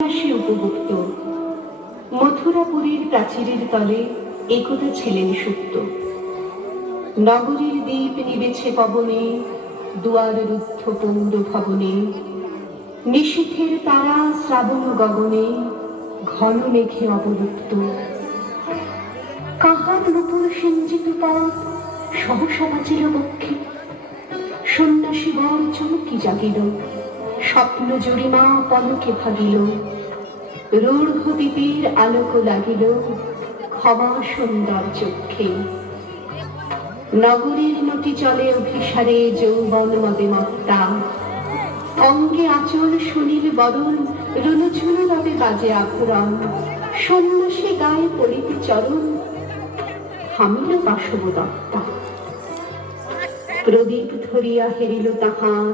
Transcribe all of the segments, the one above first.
সন্ন্যাসী উপভুক্ত। মথুরাপুরীর প্রাচীরের তলে একদা ছিলেন সুপ্ত। নগরীর দ্বীপ নিবেছে পবনে, দুয়ার রুদ্ধ পৌর ভবনে। নিশীথের তারা শ্রাবণ গগনে, ঘন মেঘে অবলুপ্ত। কাহার নূপুর সিঞ্চিত পথ সহসা বাজিল বক্ষে। সন্ন্যাসী বর চমকি জাগিল, স্বপ্ন জরিমা পলকে ভাগিল। রূঢ় দ্বীপের আলোক লাগিল, ক্ষমা সুন্দর চক্ষে। নগরীর নটি চলে অভিসারে যৌবন মদে মত্তা। অঙ্গে আঁচল সুনীল বরণ, রুনুঝুনু রবে বাজে আভরণ। সন্ন্যাসী গায়ে পড়িতে চরণ, থামিল বাসব দত্তা। প্রদীপ ধরিয়া হেরিল তাহার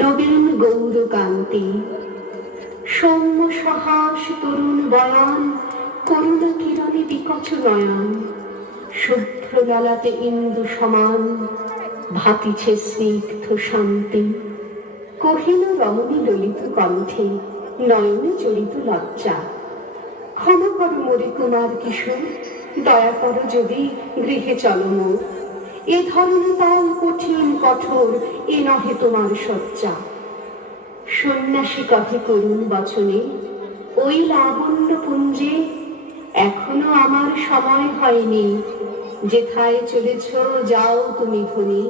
নবীন গৌর কান্তি। সৌম্য সহাস তরুণ বয়ান, করুণা কিরণে বিকচ নয়ন। শুভ্র ললাটে ইন্দু সমান, ভাতিছে স্নিগ্ধ শান্তি। কহিল রমণী ললিত কণ্ঠে, নয়নে জড়িত লজ্জা। ক্ষমা করো মোরে কুমার কিশোর, দয়া করো যদি গৃহে চলো মোর। এ ধরনের তাল কঠিন কঠোর, এ নহে তোমার সজ্জা। সন্ন্যাসী কহে করুণ বচনে, ওই লাবণ্য পুঞ্জে এখনো আমার সময় হয়নি। যেথায় চলেছ যাও তুমি ধনী,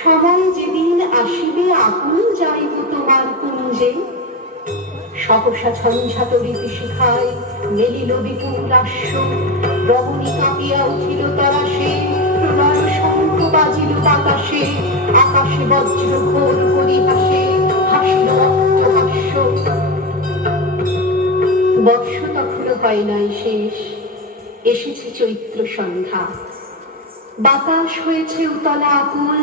সময় যেদিন আসিবে আপনি যাইব তোমার কুঞ্জে। সহসা ঝঞ্ঝা তরিতে শিখায় মেলিল বিপুল আশ্ব। রমণী কাঁপিয়া উঠিল তরাসে, প্রলয় শঙ্খ বাজিল বাতাসে। আকাশে বজ্র ঘোর পরিহাসে, হাসিল অট্টহাস্য। বর্ষ তখন হয় নাই শেষ, এসেছে চৈত্র সন্ধ্যা। বাতাস হয়েছে উতলা আকুল,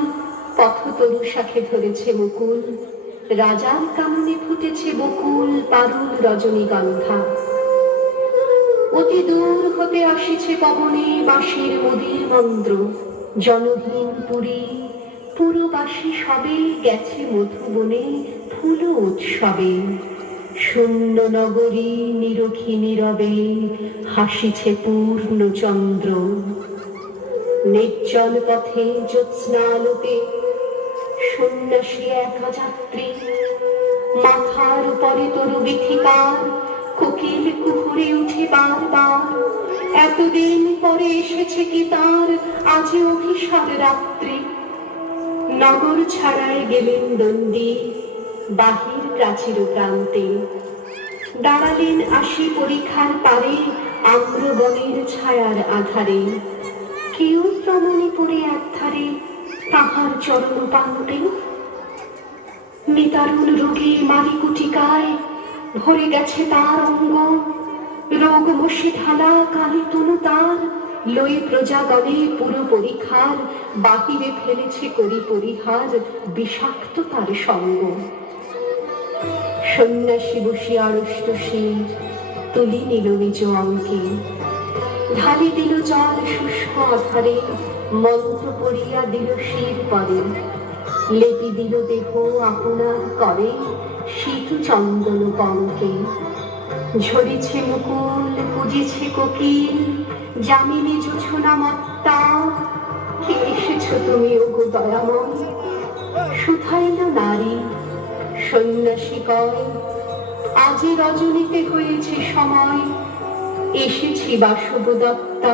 পথতরু শাখে ধরেছে মুকুল। রাজার কাননে ফুটেছে বকুল, পারুল রজনীগন্ধা। অতি দূর হতে আসিছে পবনে বাঁশির মদির মন্দ্র। জনহীন পুরী পুরবাসী সবে গেছে মধুবনে ফুল উৎসবে। শূন্য নগরী নিরখী নীরবে, হাসিছে পূর্ণ চন্দ্র। নির্জন পথে জ্যোৎস্নালোকে সন্ন্যাসী একা যাত্রী। মাথার উপরে তরু বিথিকার, কোকিল কুহুরে উঠে বারবার। এতদিন পরে এসেছে কি তার আজ অভিসার রাত্রি। নগর ছাড়ায় গেলেন দণ্ডী, বাহির প্রাচীর প্রান্তে। দাঁড়ালেন আসি পরীক্ষার পারে, আম্রবনের ছায়ার আধারে। কেউ রমণী পড়ে একধারে, তাহার চরণ পান্তে। নিতারুণ রোগী মারিকুটিকায় ভরে গেছে তার অঙ্গ। রোগ বসে ঢালা কালী তনু তার, লই প্রজাগণে পুরো পরীক্ষার। বাহিরে ফেলেছে করি পরিহার, বিষাক্ত তার সঙ্গ। সন্ন্যাসী বসিয়া আড়ষ্ট শির, তুলি নিল নিজ অঙ্কে। ঢালি দিল জল শুষ্ক আধারে, মন্ত্র পড়িয়া দিল শির পরে। লেপি দিল দেহ আপনার করে, শীত চন্দন পঙ্কে। ঝরেছে মুকুল পুজিছে কোকিল, যামিনী জোছনা মত্তা। কে এসেছ তুমি ওগো দয়াময়, শুধাইল নারী। সন্ন্যাসী কয়, আজি রজনীতে হয়েছে সময়, এসেছি বাসব দত্তা।